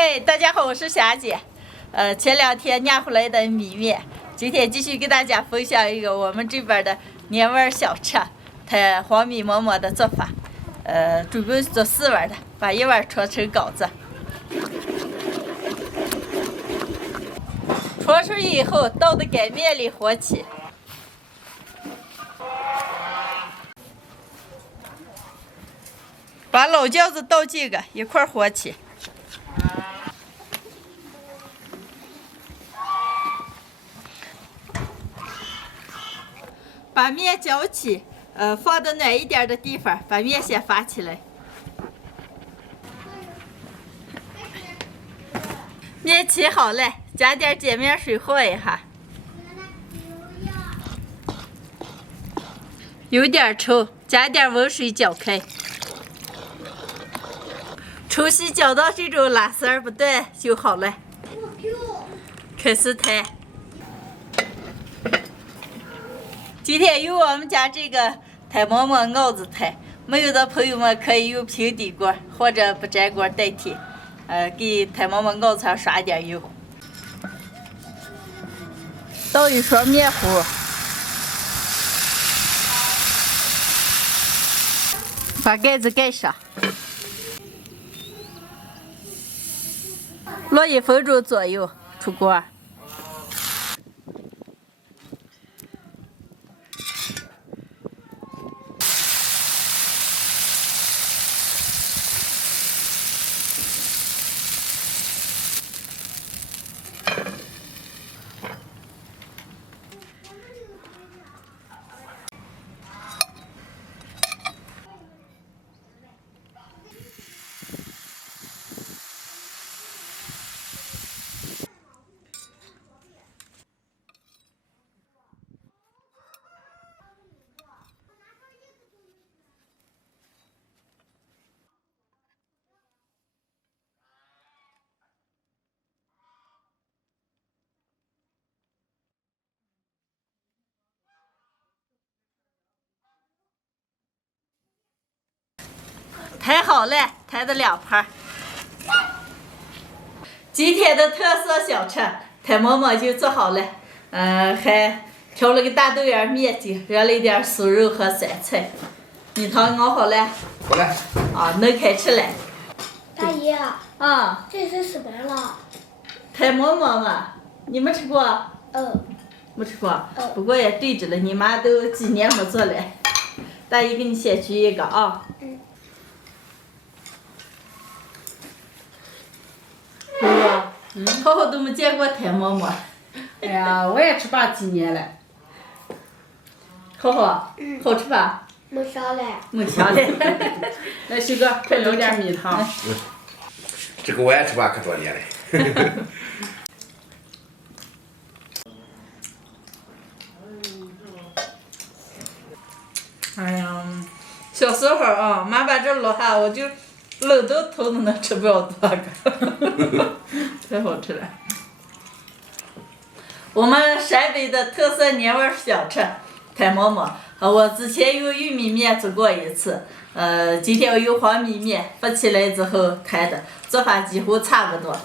嘿，大家好，我是霞姐。前2天捏回来的米面，今天继续给大家分享一个我们这边的年味小吃，它黄米馍馍的做法。准备做4碗的，把1碗戳成稿子。戳出以后，倒到擀面里和起。把老饺子倒进个一块和起。把面搅起，放到暖一点的地方，把面先发起来。面起好了，加点碱面水和一下，有点稠，加点温水搅开。抽稀搅到这种拉丝不断就好了。开始摊。今天用我们家这个摊馍馍鏊子摊，没有的朋友们可以用平底锅或者不粘锅代替。给摊馍馍鏊子上刷点油。倒一勺面糊，把盖子盖上，落1分钟左右，出锅。摊好了，摊的2盘。今天的特色小吃摊馍馍就做好了，还调了个大豆芽面筋，热了一点酥肉和酸菜。米汤熬好了。好了。啊，能开吃了。大姨。啊。这是什么了？摊馍馍嘛，你们吃过？没吃过。不过也对着了，你妈都几年没做了。大姨给你先取一个啊。浩浩都没见过摊馍馍。哎呀，我也吃吧几年了。浩浩，好吃吧？没香嘞。没香嘞。来，旭哥，快留点米汤。这个我也吃吧可多年了。哎呀，小时候啊，妈把这烙下，我就冷到头都能吃不了多个，太好吃了。我们陕北的特色年味小吃摊馍馍，我之前用玉米面做过一次，今天我用黄米面发起来之后摊的，做法几乎差不多。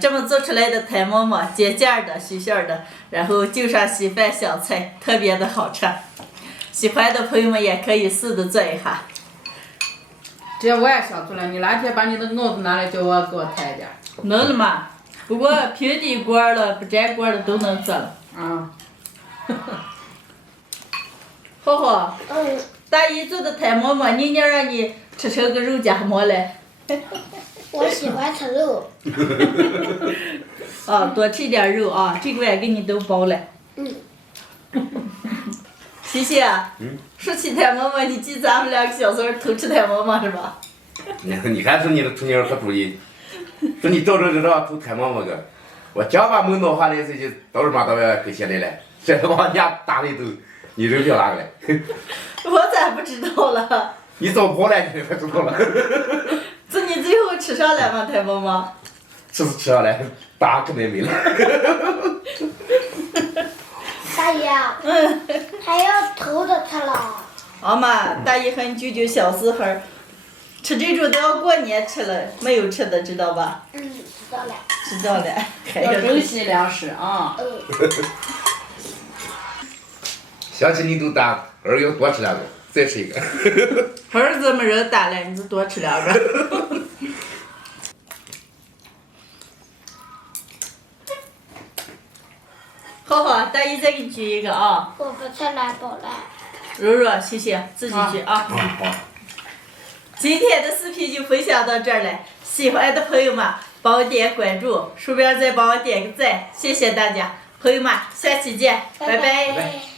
这么做出来的摊馍馍，尖尖的、细馅的，然后就上稀饭香菜，特别的好吃。喜欢的朋友们也可以试着做一下。这我也想做了，你哪天把你的鏊子拿来，叫我给我摊一点。能了嘛？不过平底锅了、不粘锅的都能做了。浩浩。大姨做的摊馍馍，宁宁让你吃成个肉夹馍嘞。我喜欢吃肉。多吃点肉啊，这个我也给你都包了。西西。说起摊馍馍，你记咱们2个小时候偷吃摊馍馍是吧？你看是你的童年好主意，说你找着偷摊馍馍个，我讲把门闹下来，这就到时嘛到给起来了，这往家打了一顿，你扔掉哪个了？我咋不知道了？你早跑了，你才知道了。这你最后吃上了吗，摊馍馍？吃上了，打肯定没了。大姨。还要偷着吃了。妈，大姨和你舅舅小时候吃这种都要过年吃了，没有吃的知道吧？知道了。知道了。要珍惜粮食啊。想起你都大，儿要多吃2个，再吃1个。儿子没人大了，你就多吃2个。好好，大姨再给你举一个啊。我不吃来饱了。柔柔，谢谢，自己举啊。好。今天的视频就分享到这儿了，喜欢的朋友们帮我点关注，顺便再帮我点个赞，谢谢大家，朋友们，下期见，拜拜。拜拜